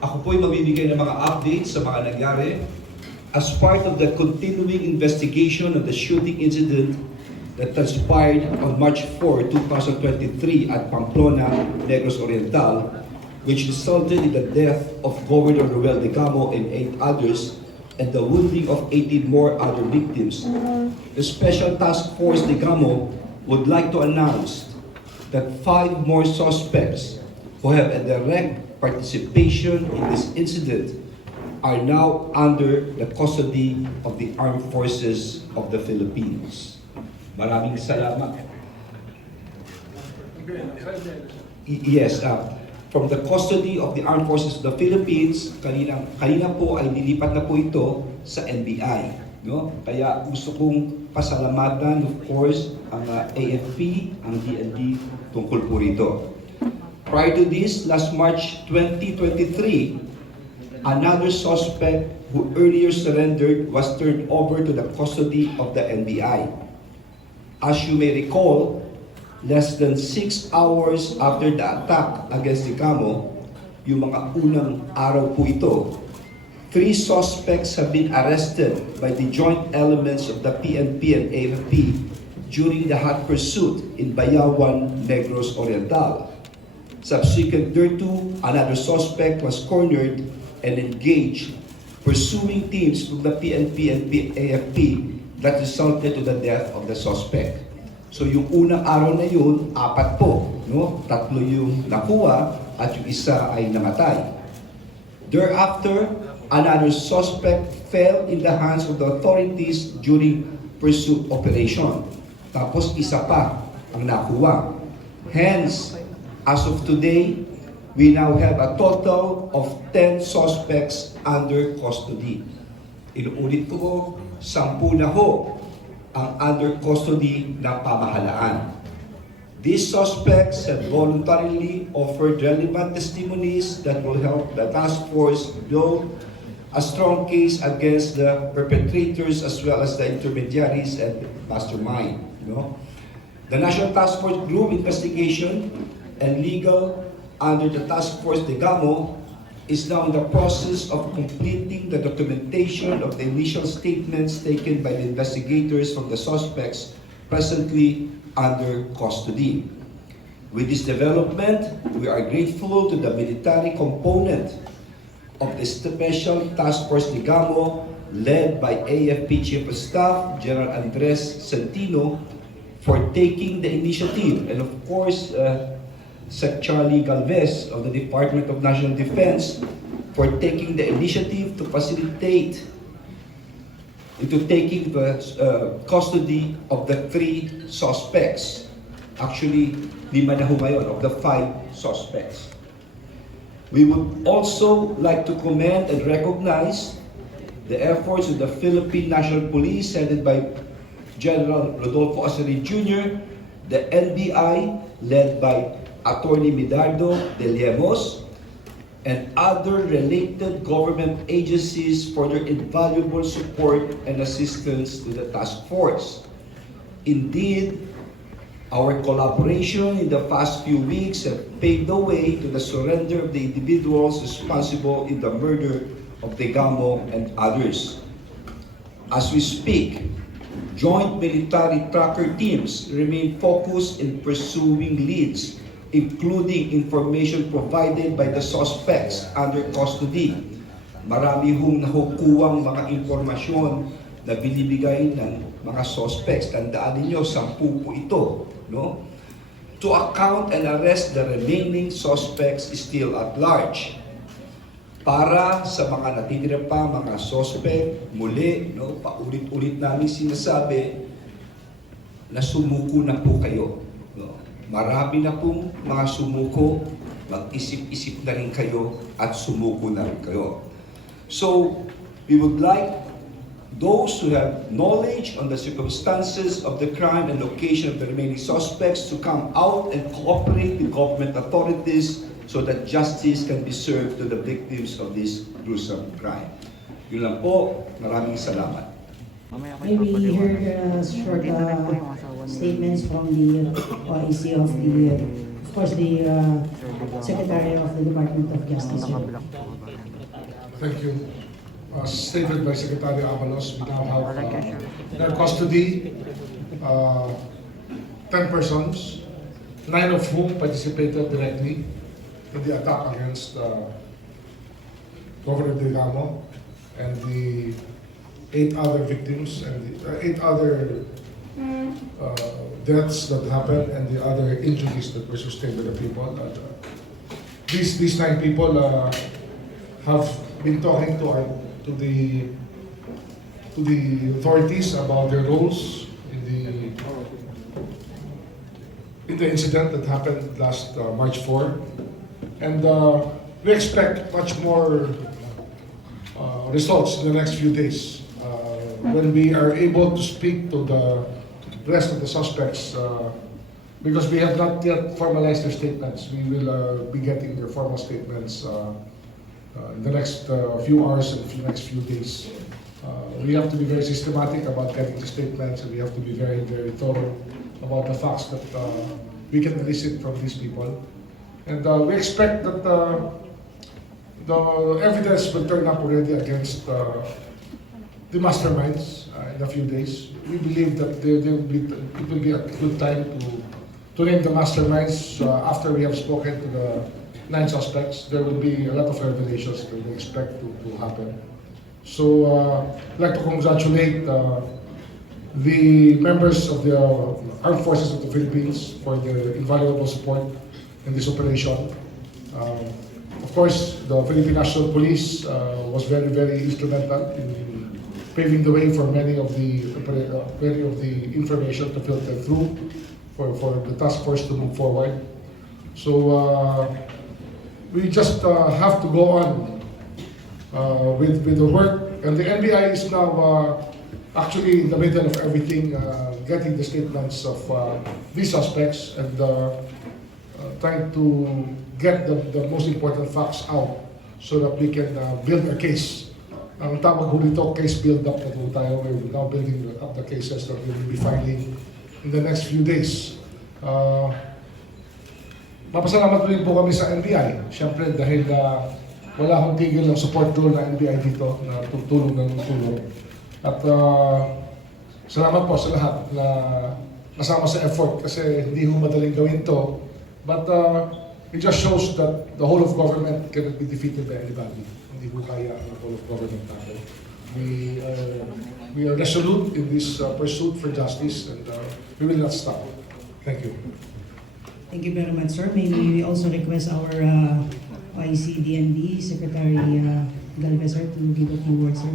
Ako po'y magbibigay ng mga updates sa mga nangyari as part of the continuing investigation of the shooting incident that transpired on March 4, 2023 at Pamplona, Negros Oriental, which resulted in the death of Governor Degamo and 8 others and the wounding of 18 more other victims. The Special Task Force Degamo would like to announce that 5 more suspects who have a direct participation in this incident are now under the custody of the Armed Forces of the Philippines. Maraming salamat. Yes, from the custody of the Armed Forces of the Philippines, kanina po ay nilipat na po ito sa NBI. No? Kaya gusto kong pasalamatan, of course, ang AFP, ang DND tungkol po rito. Prior to this, last March 2023, another suspect who earlier surrendered was turned over to the custody of the NBI. As you may recall, less than 6 hours after the attack against Degamo, yung mga unang araw po ito, 3 suspects have been arrested by the joint elements of the PNP and AFP during the hot pursuit in Bayawan, Negros Oriental. Subsequent thereto, another suspect was cornered and engaged, pursuing teams from the PNP and AFP that resulted to the death of the suspect. So yung unang araw na yun, 4 po, no? 3 yung nakuha at yung isa ay namatay. Thereafter, another suspect fell in the hands of the authorities during pursuit operation. Tapos isa pa ang nakuha. Hence, as of today, we now have a total of 10 suspects under custody. Inuulit ko, 10 na ho ang under custody ng pamahalaan. These suspects have voluntarily offered relevant testimonies that will help the task force build a strong case against the perpetrators as well as the intermediaries and mastermind. The National Task Force Group investigation and legal under the Task Force Degamo is now in the process of completing the documentation of the initial statements taken by the investigators from the suspects presently under custody. With this development, we are grateful to the military component of the Special Task Force Degamo led by AFP Chief of Staff General Andres Centino for taking the initiative, and of course Sec. Charlie Galvez of the Department of National Defense for taking the initiative to facilitate into taking the custody of the 3 suspects. Actually, 5 na ho ngayon of the 5 suspects. We would also like to commend and recognize the efforts of the Philippine National Police headed by General Rodolfo Azurin Jr., the NBI led by Attorney Medardo de Lemos, and other related government agencies for their invaluable support and assistance to the task force. Indeed, our collaboration in the past few weeks have paved the way to the surrender of the individuals responsible in the murder of Degamo and others. As we speak, joint military tracker teams remain focused in pursuing leads, including information provided by the suspects under custody. Marami hong nakukuwang mga informasyon na binibigay ng mga suspects. Tandaan ninyo, 10 po ito. No? To account and arrest the remaining suspects still at large. Para sa mga natitira pa, mga suspect, muli, no, paulit-ulit namin sinasabi na sumuko na po kayo. No? Marami na pong mga sumuko, mag-isip-isip na rin kayo at sumuko na rin kayo. So, we would like those who have knowledge on the circumstances of the crime and location of the remaining suspects to come out and cooperate with government authorities so that justice can be served to the victims of this gruesome crime. Yun lang po. Maraming salamat. Maybe we heard short statements from the OIC of the, of course, the Secretary of the Department of Justice. Thank you. As stated by Secretary Abalos, we now have in our custody 10 persons, 9 of whom participated directly in the attack against Governor Degamo, and the 8 other victims and the 8 other deaths that happened and the other injuries that were sustained by the people. These 9 people have been talking to the authorities about their roles in the incident that happened last March 4, and we expect much more results in the next few days when we are able to speak to the rest of the suspects, because we have not yet formalized their statements. We will be getting their formal statements in the next few hours and the next few days. We have to be very systematic about getting the statements, and we have to be very, very thorough about the facts that we can elicit from these people. And we expect that the evidence will turn up already against the masterminds in a few days. We believe that it will be a good time to name the masterminds after we have spoken to the 9 suspects. There will be a lot of revelations that we expect to happen. So I'd like to congratulate the members of the Armed Forces of the Philippines for their invaluable support in this operation. Of course, the Philippine National Police was very, very instrumental in paving the way for many of the information to filter through for the task force to move forward. So we just have to go on with the work, and the NBI is now actually in the middle of everything, getting the statements of these suspects and trying to get the most important facts out so that we can build a case. Ang tawag ko dito, case build-up na po tayo. We're now building up the cases that we will be filing in the next few days. Mapasalamat rin po kami sa NBI. Siyempre dahil wala akong tigil ng support role ng NBI dito na tutulong ng tulong. At salamat po sa lahat na nasama sa effort kasi hindi ho madaling gawin to. But it just shows that the whole of government cannot be defeated by anybody. Hindi ho kaya ang whole of government natin. We are resolute in this pursuit for justice, and we will not stop. Thank you. Thank you very much, sir. May we also request our YC DND Secretary Galvez, sir, to give a few words, sir.